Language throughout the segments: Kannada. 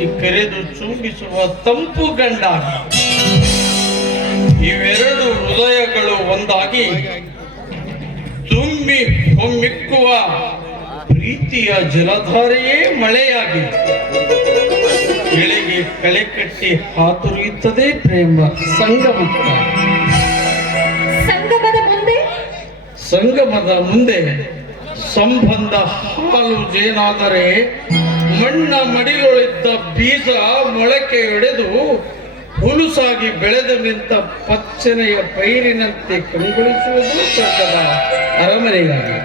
ಹತ್ತಿಸಿ ಕರೆದು ಚುಂಬಿಸುವ ತಂಪು ಗಂಡ. ಇವೆರಡು ಹೃದಯಗಳು ಒಂದಾಗಿ ತುಂಬಿ ಹೊಮ್ಮಿಕ್ಕುವ ಪ್ರೀತಿಯ ಜಲಧಾರೆಯೇ ಮಳೆಯಾಗಿ ಎಳೆಗೆ ಕಳೆ ಕಟ್ಟಿ ಹಾತುರಿಯುತ್ತದೆ ಪ್ರೇಮ ಸಂಗಮಕ್ಕ. ಸಂಗಮದ ಮುಂದೆ ಸಂಬಂಧ ಹಾಲು ಜೇನಾದರೆ ಮಣ್ಣ ಮಡಿಲೊಳಿದ್ದ ಬೀಜ ಮೊಳಕೆಯೊಡೆದು ಹುಲುಸಾಗಿ ಬೆಳೆದು ನಿಂತ ಪಚ್ಚನೆಯ ಪೈರಿನಂತೆ ಕಂಗೊಳಿಸುವುದು ಸ್ವರ್ಗದ ಅರಮನೆಯಾಗಿ.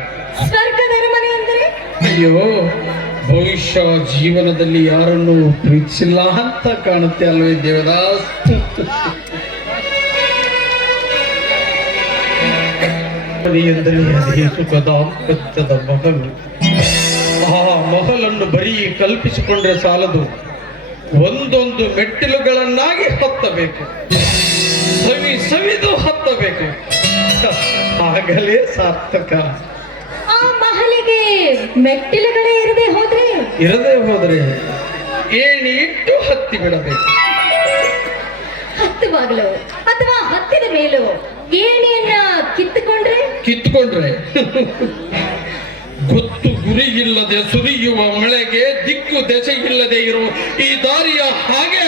ಸ್ವರ್ಗದ ಅರಮನೆ ಅಂದರೆ ಅಯ್ಯೋ, ಭವಿಷ್ಯ ಜೀವನದಲ್ಲಿ ಯಾರನ್ನು ಪ್ರೀತಿಸಿಲ್ಲ ಅಂತ ಕಾಣುತ್ತೆ ಅಲ್ವೇ ದೇವದಾಸ್? ಎಂದರೆ ಅದೇ ಸುಖದ ದಾಂಪತ್ಯದ ಮಹಲು. ಆ ಮಹಲನ್ನು ಬರೀ ಕಲ್ಪಿಸಿಕೊಂಡ್ರೆ ಸಾಲದು, ಒಂದೊಂದು ಮೆಟ್ಟಿಲುಗಳನ್ನಾಗಿ ಹತ್ತಬೇಕು, ಸವಿದು ಹತ್ತಬೇಕು, ಆಗಲೇ ಸಾರ್ಥಕ. ಆ ಮಹಲಿಗೆ ಮೆಟ್ಟಿಲುಗಳೇ ಇರದೆ ಹೋದ್ರೆ ಏಣಿ ಇಟ್ಟು ಹತ್ತಿ ಬಿಡಬೇಕು. ಹತ್ತುವಾಗಲೋ ಅಥವಾ ಹತ್ತಿದ ಮೇಲೋ ಏಣಿಯನ್ನ ಕಿತ್ತುಕೊಂಡ್ರೆ ಗೊತ್ತು ಗುರಿಯಿಲ್ಲದೆ ಸುರಿಯುವ ಮಳೆಗೆ ದಿಕ್ಕು ದೆಸೆಯಿಲ್ಲದೆ ಇರುವ ಈ ದಾರಿಯ ಹಾಗೆ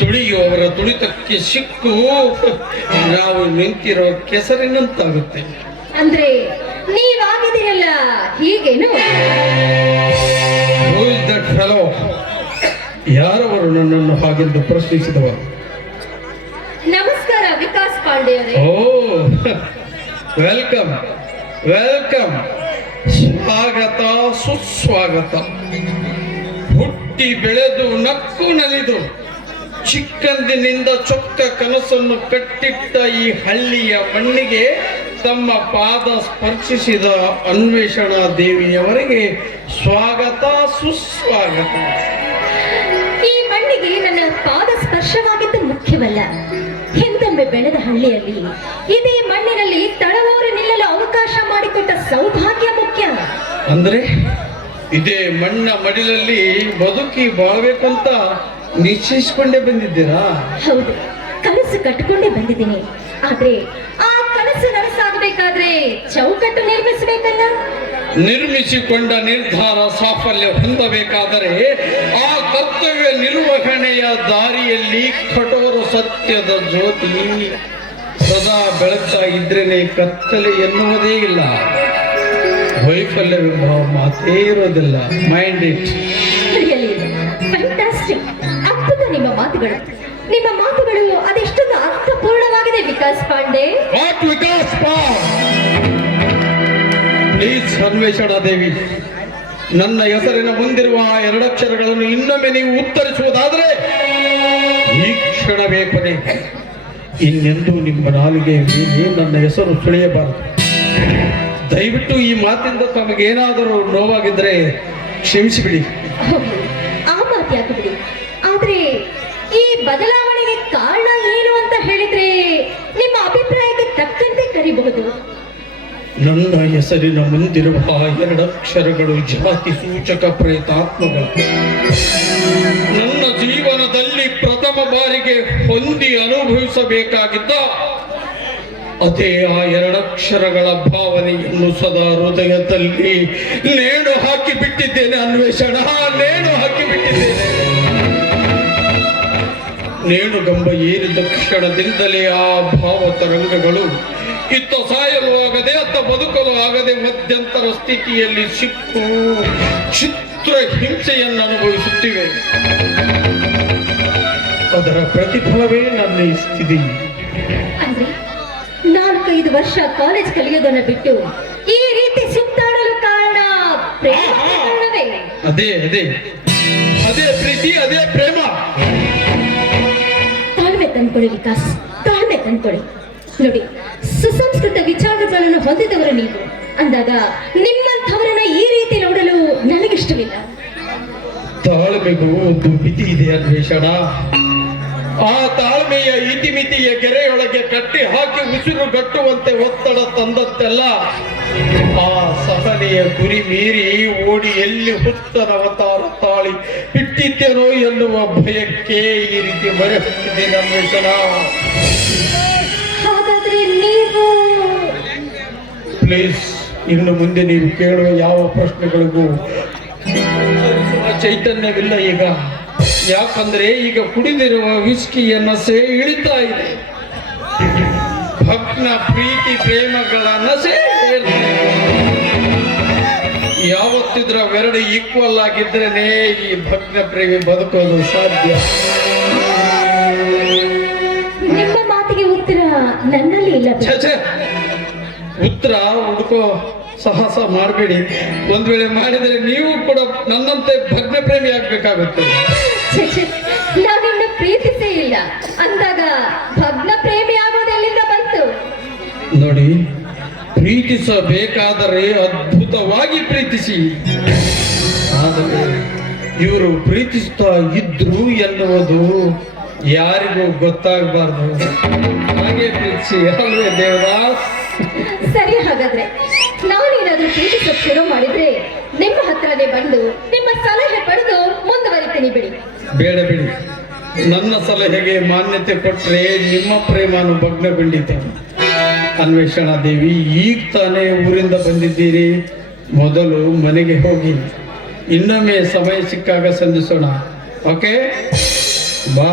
ತುಳಿಯುವವರ ತುಳಿತಕ್ಕೆ ಸಿಕ್ಕು ನಾವು ನಿಂತಿರೋ ಕೆಸರಿನಂತಾಗುತ್ತೆ. ಅಂದ್ರೆ ನೀವಾಗಿದ್ದೀರಲ್ಲ ಹೀಗೇನು? ಯಾರವರು ನನ್ನನ್ನು ಹಾಗೆಂದು ಪ್ರಶ್ನಿಸಿದವರು? ನಮಸ್ಕಾರ ವಿಕಾಸ್ ಪಾಂಡೆ ಅವರೇ. ಓ, ವೆಲ್ಕಮ್ ವೆಲ್ಕಮ್, ಸ್ವಾಗತ ಸುಸ್ವಾಗತ. ಹುಟ್ಟಿ ಬೆಳೆದು ನಕ್ಕು ನಲಿದು ಚಿಕ್ಕಂದಿನಿಂದ ಚೊಕ್ಕ ಕನಸನ್ನು ಕಟ್ಟಿಟ್ಟ ಈ ಹಳ್ಳಿಯ ಮಣ್ಣಿಗೆ ತಮ್ಮ ಪಾದ ಸ್ಪರ್ಶಿಸಿದ ಅನ್ವೇಷಣಾ ದೇವಿಯವರಿಗೆ ಸ್ವಾಗತ ಸುಸ್ವಾಗತ. ಈ ಮಣ್ಣಿಗೆ ನನ್ನ ಪಾದ ಸ್ಪರ್ಶವಾಗಿದ್ದು ಮುಖ್ಯವಲ್ಲ, ಹಿಂದೊಮ್ಮೆ ಬೆಳೆದ ಹಳ್ಳಿಯಲ್ಲಿ ಇದೇ ಮಣ್ಣಿನಲ್ಲಿ ತಳವೂರು ನಿಲ್ಲಲು ಅವಕಾಶ ಮಾಡಿಕೊಟ್ಟ ಸೌಭಾಗ್ಯ ಮುಖ್ಯ. ಅಂದ್ರೆ ಇದೇ ಮಣ್ಣ ಮಡಿಲಲ್ಲಿ ಬದುಕಿ ಬಾಳ್ಬೇಕಂತ ನಿಶ್ಚಯಿಸಿಕೊಂಡೇ ಬಂದಿದ್ದೀರಾ? ಹೌದು, ಕನಸು ಕಟ್ಟಿಕೊಂಡೇ ಬಂದಿದ್ದೀನಿ. ಆದ್ರೆ ಆ ಕನಸು ನನಸಾಗಬೇಕಾದ್ರೆ ಚೌಕಟ್ಟು ನಿರ್ಮಿಸಬೇಕಲ್ಲ. ನಿರ್ಮಿಸಿಕೊಂಡ ನಿರ್ಧಾರ ಸಾಫಲ್ಯ ಹೊಂದಬೇಕಾದರೆ ಆ ಕರ್ತವ್ಯ ನಿರ್ವಹಣೆಯ ದಾರಿಯಲ್ಲಿ ಕಠೋರ ಸತ್ಯದ ಜ್ಯೋತಿ ಸದಾ ಬೆಳಗ್ತಾ ಇದ್ರೇನೆ ಕತ್ತಲೆ ಎನ್ನುವುದೇ ಇಲ್ಲ, ವೈಫಲ್ಯವೆಂಬ ಮಾತೇ ಇರೋದಿಲ್ಲ. Mind it. ಫ್ಯಾಂಟಾಸ್ಟಿಕ್, ಅದ್ಭುತ ನಿಮ್ಮ ಮಾತುಗಳು ಅದೆಷ್ಟೊಂದು ಅರ್ಥಪೂರ್ಣವಾಗಿದೆ ವಿಕಾಸ್ ಪಾಂಡೆ. ವಾಟ್ ವಿಕಾಸ್ ಪ್ಲೀಸ್ ಅನ್ವೇಷಣಾ ದೇವಿ, ನನ್ನ ಹೆಸರಿನ ಮುಂದಿರುವ ಆ ಎರಡಕ್ಷರಗಳನ್ನು ಇನ್ನೊಮ್ಮೆ ನೀವು ಉತ್ತರಿಸುವುದಾದರೆ ಈ ಕ್ಷಣವೇ ಕೊನೆ. ಇನ್ನೆಂದೂ ನಿಮ್ಮ ನಾಲಿಗೆ ಮೇಲೆ ನನ್ನ ಹೆಸರು ಸುಳಿಯಬಾರದು. ದಯವಿಟ್ಟು ಈ ಮಾತಿಂದ ತಮಗೇನಾದರೂ ನೋವಾಗಿದ್ರೆ ಕ್ಷಮಿಸಿಬಿಡಿ. ಆ ಮಾತು ಯಾಕೆ ಬಿಡಿ, ಆದ್ರೆ ಈ ಬದಲಾವಣೆಗೆ ಕಾರಣ ಏನು ಅಂತ ಹೇಳಿದ್ರೆ ನಿಮ್ಮ ಅಭಿಪ್ರಾಯಕ್ಕೆ ತಕ್ಕಂತೆ ಕರಿಬಹುದು. ನನ್ನ ಹೆಸರಿನ ಮುಂದಿರುವ ಎರಡಕ್ಷರಗಳು ಜಾತಿ ಸೂಚಕ ಪ್ರೇತಾತ್ಮಗಳು. ನನ್ನ ಜೀವನದಲ್ಲಿ ಪ್ರಥಮ ಬಾರಿಗೆ ಹೊಂದಿ ಅನುಭವಿಸಬೇಕಾಗಿದ್ದ ಅದೇ ಆ ಎರಡಕ್ಷರಗಳ ಭಾವನೆಯನ್ನು ಸದಾ ಹೃದಯದಲ್ಲಿ ನೇಣು ಹಾಕಿ ಬಿಟ್ಟಿದ್ದೇನೆ. ಅನ್ವೇಷಣ, ನೇಣು ಹಾಕಿ ಬಿಟ್ಟಿದ್ದೇನೆ. ನೇಣುಗಂಬ ಏರಿದ ಕ್ಷಣದಿಂದಲೇ ಆ ಭಾವ ತರಂಗಗಳು ಇತ್ತ ಸಾಯಲು ಆಗದೆ ಅತ್ತ ಬದುಕಲು ಆಗದೆ ಮಧ್ಯಂತರ ಸ್ಥಿತಿಯಲ್ಲಿ ಸಿಕ್ಕು ಚಿತ್ರ ಹಿಂಸೆಯನ್ನು ಅನುಭವಿಸುತ್ತಿವೆ. ಅದರ ಪ್ರತಿಫಲವೇ ನನ್ನ ಈ ಸ್ಥಿತಿ. ಅಂದ್ರೆ 4-5 ವರ್ಷ ಕಾಲೇಜ್ ಕಲಿಯೋದನ್ನ ಬಿಟ್ಟು ಈ ರೀತಿ ಸುತ್ತಾಡಲು ಕಾರಣ ಪ್ರೇಮವೇ? ಅದೇ ಪ್ರೀತಿ, ಅದೇ ಪ್ರೇಮ. ತಾಳ್ಮೆ ತಂದ್ಕೊಳ್ಳಿ ವಿಕಾಸ್, ತಾಳ್ಮೆ ತಂದ್ಕೊಳ್ಳಿ. ನೋಡಿ, ಸುಸಂಸ್ಕೃತ ವಿಚಾರಗಳನ್ನು ಹೊಂದಿದವರು ನೀವು ಅಂದಾಗ ನಿಮ್ಮಂಥವರನ್ನ ಈ ರೀತಿ ನೋಡಲು ನನಗಿಷ್ಟವಿಲ್ಲ. ತಾಳ್ಮೆಗೂ ಒಂದು ಮಿತಿ ಇದೆ ಅನ್ವೇಷಣ. ಆ ತಾಳ್ಮೆಯ ಇತಿಮಿತಿಯ ಗೆರೆಯೊಳಗೆ ಕಟ್ಟಿ ಹಾಕಿ ಉಸಿರುಗಟ್ಟುವಂತೆ ಒತ್ತಡ ತಂದತ್ತೆಲ್ಲ ಆ ಸಹನೆಯ ಗುರಿ ಮೀರಿ ಓಡಿ ಎಲ್ಲಿ ಹುತ್ತನ ಅವತಾರ ತಾಳಿ ಬಿಟ್ಟಿದ್ದೇನೋ ಎನ್ನುವ ಭಯಕ್ಕೆ ಈ ರೀತಿ ಮೊರೆ ಹೊಕ್ಕಿದ್ದೇನೆ ಅನ್ವೇಷಣ. ಹಾಗಾದ್ರೆ ನೀವು ಪ್ಲೀಸ್, ಇನ್ನು ಮುಂದೆ ನೀವು ಕೇಳುವ ಯಾವ ಪ್ರಶ್ನೆಗಳಿಗೂ ಚೈತನ್ಯವಿಲ್ಲ ಈಗ. ಯಾಕಂದ್ರೆ ಈಗ ಕುಡಿದಿರುವ ವಿಸ್ಕಿಯ ನಸೆ ಇಳಿತಾ ಇದೆ, ಭಗ್ನ ಪ್ರೀತಿ ಪ್ರೇಮಗಳ ನಸೆ ಏರ್ತಾ ಇದೆ. ಯಾವತ್ತಿದ್ರ ಎರಡು ಈಕ್ವಲ್ ಆಗಿದ್ರೇನೆ ಈ ಭಗ್ನ ಪ್ರೇಮಿ ಬದುಕೋದು ಸಾಧ್ಯ. ನಿಮ್ಮ ಮಾತಿಗೆ ಉತ್ತರ ನನ್ನಲ್ಲಿ ಇಲ್ಲ. ಛೆ, ಉತ್ತರ ಹುಡುಕೋ ಸಾಹಸ ಮಾಡಬೇಡಿ. ಒಂದ್ ವೇಳೆ ಮಾಡಿದರೆ ನೀವು ಕೂಡ ನನ್ನಂತೆ ಭಗ್ನ ಪ್ರೇಮಿ ಆಗ್ಬೇಕಾಗುತ್ತೆ. ನಾನಿನ್ನ ಪ್ರೀತಿಸೇ ಇಲ್ಲ ಅಂದಾಗ ಭಗ್ನ ಪ್ರೇಮಿ ಆಗೋದು ಎಲ್ಲಿಂದ ಬಂತು? ನೋಡಿ, ಪ್ರೀತಿಸಬೇಕಾದರೆ ಅದ್ಭುತವಾಗಿ ಪ್ರೀತಿಸಿ. ಆದರೆ ಇವರು ಪ್ರೀತಿಸ್ತಾ ಇದ್ರು ಎನ್ನುವುದು ಯಾರಿಗೂ ಗೊತ್ತಾಗಬಾರ್ದು. ಹಾಗೆ ಪ್ರೀತಿಸಿ ಅಲ್ವೇ ದೇವದಾಸ್? ಸರಿ, ಹಾಗಾದ್ರೆ ನಾನೇನಾದ್ರೂ ಪ್ರೀತಿಸೋಕ್ ಶುರು ಮಾಡಿದ್ರೆ ನಿಮ್ಮ ಹತ್ರನೇ ಬಂದು ನಿಮ್ಮ ಸಲಹೆ ಪಡೆದು ಮುಂದುವರಿತೀನಿ ಬಿಡಿ. ಬೇಡ ಬಿಡಿ, ನನ್ನ ಸಲಹೆಗೆ ಮಾನ್ಯತೆ ಕೊಟ್ರೆ ನಿಮ್ಮ ಪ್ರೇಮನು ಭಗ್ನಗೊಂಡಿತ. ಅನ್ವೇಷಣಾ ದೇವಿ, ಈಗ ತಾನೇ ಊರಿಂದ ಬಂದಿದ್ದೀರಿ, ಮೊದಲು ಮನೆಗೆ ಹೋಗಿ ಇನ್ನೊಮ್ಮೆ ಸಮಯ ಸಿಕ್ಕಾಗ ಸಂಧಿಸೋಣ. ಓಕೆ, ಬಾ.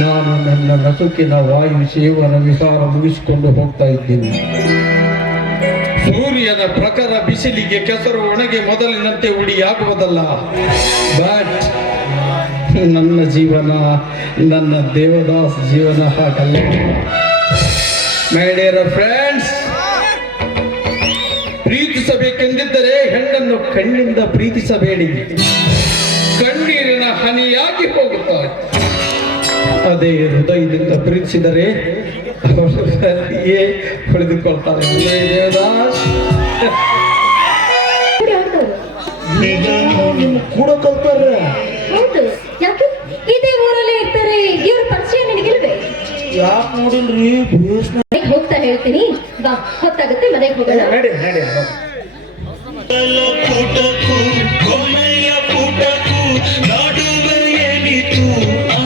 ನಾನು ನನ್ನ ನಸುಕಿನ ವಾಯು ಸೇವನ ವಿಹಾರ ಮುಗಿಸಿಕೊಂಡು ಹೋಗ್ತಾ ಇದ್ದೀನಿ. ಸೂರ್ಯನ ಪ್ರಖರ ಬಿಸಿಲಿಗೆ ಕೆಸರು ಒಣಗಿ ಮೊದಲಿನಂತೆ ಉಡಿಯಾಗುವುದಲ್ಲ. ಬಟ್ ನನ್ನ ಜೀವನ, ನನ್ನ ದೇವದಾಸ್ ಜೀವನ ಹಾಗಲ್ಲ. ಮೈ ಡಿಯರ್ ಫ್ರೆಂಡ್ಸ್, ಪ್ರೀತಿಸಬೇಕೆಂದಿದ್ದರೆ ಹೆಣ್ಣನ್ನು ಕಣ್ಣಿಂದ ಪ್ರೀತಿಸಬೇಡಿ, ಕಣ್ಣೀರಿನ ಹನಿಯಾಗಿ ಹೋಗುತ್ತಾರೆ. ಅದೇ ಹೃದಯದಿಂದ ಪ್ರೀತಿಸಿದರೆ ಅವರು ಉಳಿದುಕೊಳ್ತಾರೆ. ನಿಮ್ಮ ಕೂಡ ಕಲ್ತಾರೆ. ಹೌದು, ಯಾಕೆ ಇದೇ ಊರಲ್ಲೇ ಇರ್ತಾರೆ, ಇವ್ರ ಪರಿಚಯ ನಿನಗಿಲ್ವೇ? ಯಾಕೆ ನೋಡಿಲ್ರಿ? ಮನೆಗೆ ಹೋಗ್ತಾ ಹೇಳ್ತೀನಿ, ಬಾ, ಹೊತ್ತಾಗುತ್ತೆ, ಮನೆಗೆ ಹೋಗೋಣ. ನಡಿ.